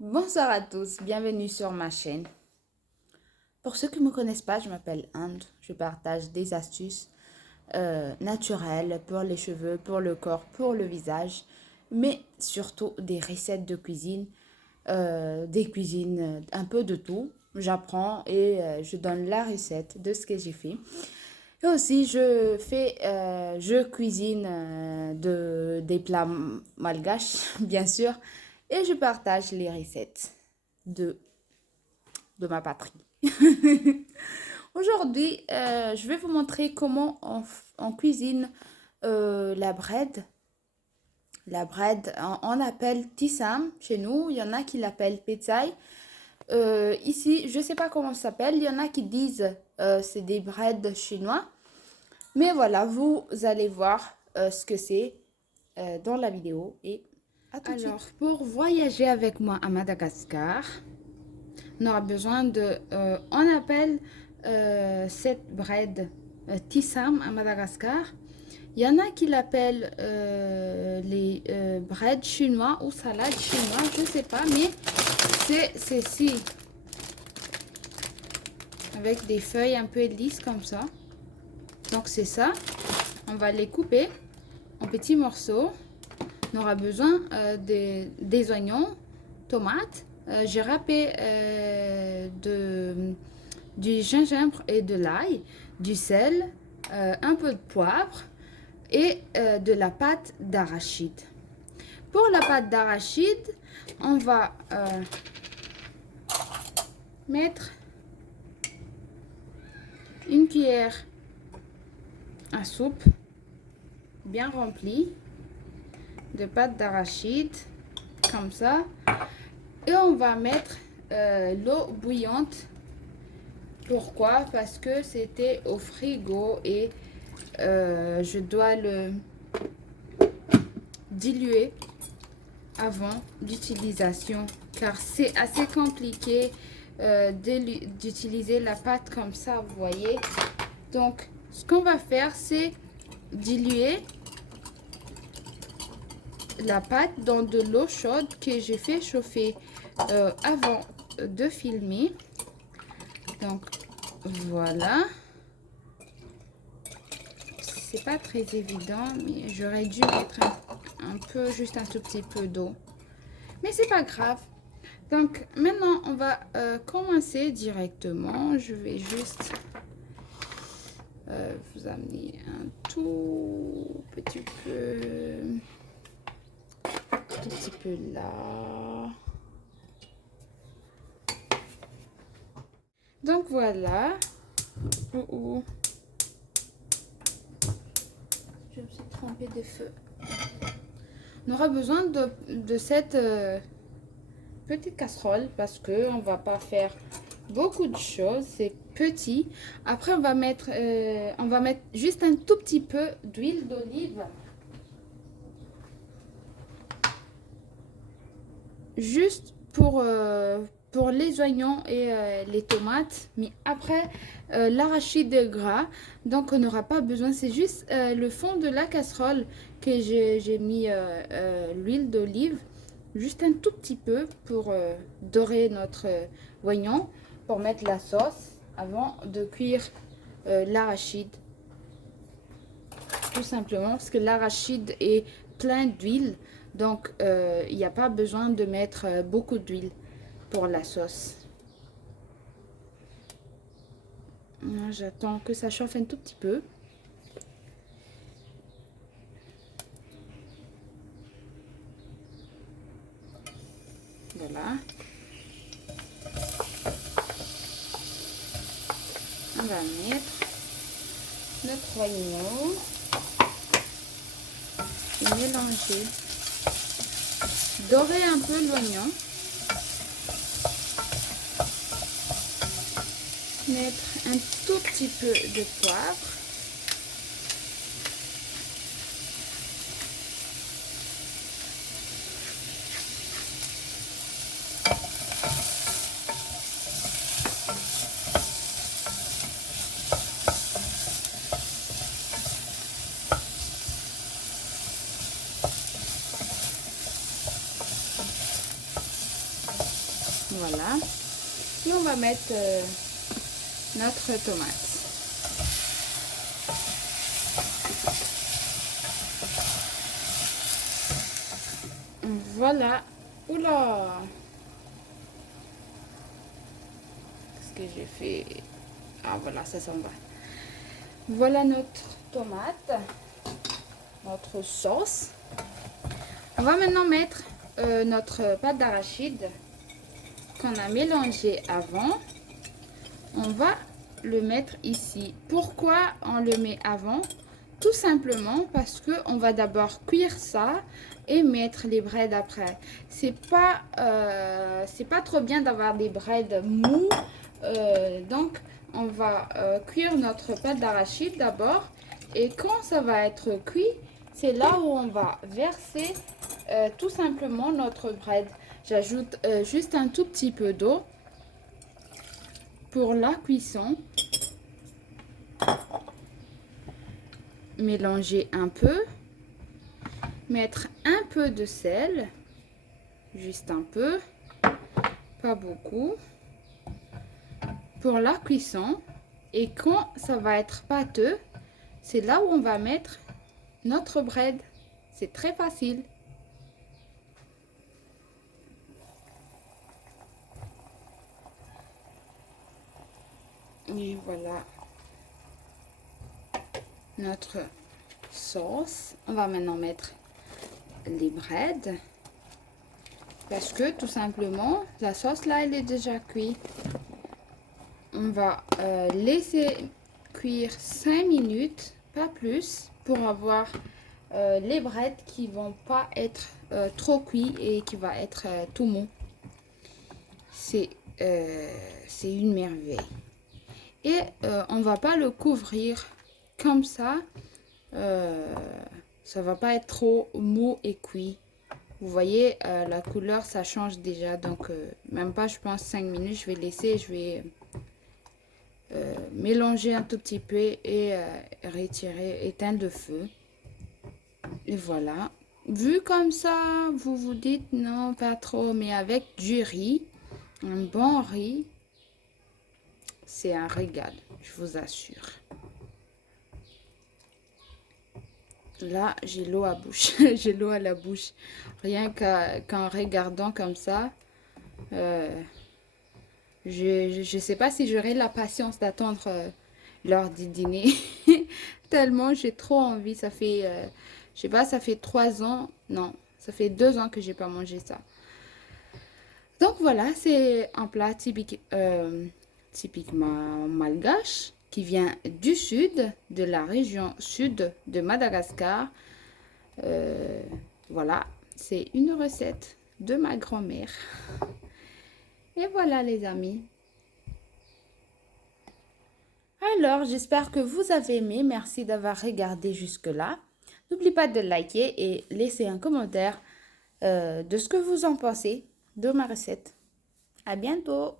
Bonsoir à tous, bienvenue sur ma chaîne. Pour ceux qui ne me connaissent pas, je m'appelle Anne. Je partage des astuces naturelles pour les cheveux, pour le corps, pour le visage, mais surtout des recettes de cuisine, des cuisines, un peu de tout. J'apprends et je donne la recette de ce que j'ai fait. Et aussi, je cuisine des plats malgaches, bien sûr, et je partage les recettes de de ma patrie. Aujourd'hui, je vais vous montrer comment on cuisine la bread. La bread, on appelle tissam chez nous. Il y en a qui l'appellent petsai. Ici, je ne sais pas comment ça s'appelle. Il y en a qui disent c'est des breads chinois. Mais voilà, vous allez voir ce que c'est dans la vidéo. Et à tout de suite. Alors, pour voyager avec moi à Madagascar, on aura besoin de... on appelle cette bread tissam à Madagascar. Il y en a qui l'appellent les bread chinois ou salade chinois, je ne sais pas, mais c'est ceci. Avec des feuilles un peu lisses comme ça. Donc c'est ça. On va les couper en petits morceaux. On aura besoin des oignons, tomates. J'ai râpé du gingembre et de l'ail, du sel, un peu de poivre et de la pâte d'arachide. Pour la pâte d'arachide, on va mettre une cuillère à soupe bien remplie de pâte d'arachide, comme ça. Et on va mettre l'eau bouillante. Pourquoi? Parce que c'était au frigo et je dois le diluer avant l'utilisation, car c'est assez compliqué d'utiliser la pâte comme ça, vous voyez. Donc, ce qu'on va faire, c'est diluer la pâte dans de l'eau chaude que j'ai fait chauffer avant de filmer. Donc voilà, c'est pas très évident, mais j'aurais dû mettre un peu, juste un tout petit peu d'eau, mais c'est pas grave. Donc maintenant on va commencer directement. Je vais juste vous amener un tout petit peu là. Donc voilà. Je me suis trompée de feu. On aura besoin de cette petite casserole parce que on va pas faire beaucoup de choses. C'est petit. Après on va mettre juste un tout petit peu d'huile d'olive. Juste pour les oignons et les tomates, mais après l'arachide est gras, donc on n'aura pas besoin. C'est juste le fond de la casserole que j'ai mis l'huile d'olive, juste un tout petit peu pour dorer notre oignon, pour mettre la sauce avant de cuire l'arachide. Tout simplement parce que l'arachide est plein d'huile. Donc, il n'y a pas besoin de mettre beaucoup d'huile pour la sauce. J'attends que ça chauffe un tout petit peu. Voilà. On va mettre notre oignon et mélanger. Dorer un peu l'oignon. Mettre un tout petit peu de poivre. Voilà. Et on va mettre notre tomate. Voilà. Oula! Qu'est-ce que j'ai fait? Ah voilà, ça s'en va. Voilà notre tomate, notre sauce. On va maintenant mettre notre pâte d'arachide qu'on a mélangé avant. On va le mettre ici. Pourquoi on le met avant? Tout simplement parce que on va d'abord cuire ça et mettre les breads après. C'est pas trop bien d'avoir des breads mous. Donc on va cuire notre pâte d'arachide d'abord. Et quand ça va être cuit, c'est là où on va verser tout simplement notre bread. J'ajoute juste un tout petit peu d'eau pour la cuisson. Mélanger un peu. Mettre un peu de sel. Juste un peu. Pas beaucoup. Pour la cuisson. Et quand ça va être pâteux, c'est là où on va mettre notre bread. C'est très facile. Et voilà notre sauce. On va maintenant mettre les breads. Parce que tout simplement, la sauce là, elle est déjà cuite. On va laisser cuire 5 minutes, pas plus, pour avoir les breads qui vont pas être trop cuits et qui va être tout mou. C'est une merveille. Et on va pas le couvrir comme ça. Ça va pas être trop mou et cuit. Vous voyez, la couleur, ça change déjà. Donc, même pas, je pense, 5 minutes. Je vais laisser, je vais mélanger un tout petit peu et retirer, éteindre le feu. Et voilà. Vu comme ça, vous vous dites non, pas trop. Mais avec du riz, un bon riz, c'est un régal, je vous assure. Là, j'ai l'eau à bouche. J'ai l'eau à la bouche. Rien qu'en regardant comme ça, je sais pas si j'aurai la patience d'attendre l'heure du dîner. Tellement j'ai trop envie. Ça fait, je sais pas, ça fait 3 ans. Non, ça fait 2 ans que j'ai pas mangé ça. Donc voilà, c'est un plat typiquement malgache qui vient du sud, de la région sud de Madagascar. Euh, voilà, c'est une recette de ma grand-mère. Et voilà les amis. Alors, j'espère que vous avez aimé. Merci d'avoir regardé jusque-là. N'oubliez pas de liker et laisser un commentaire de ce que vous en pensez de ma recette. À bientôt!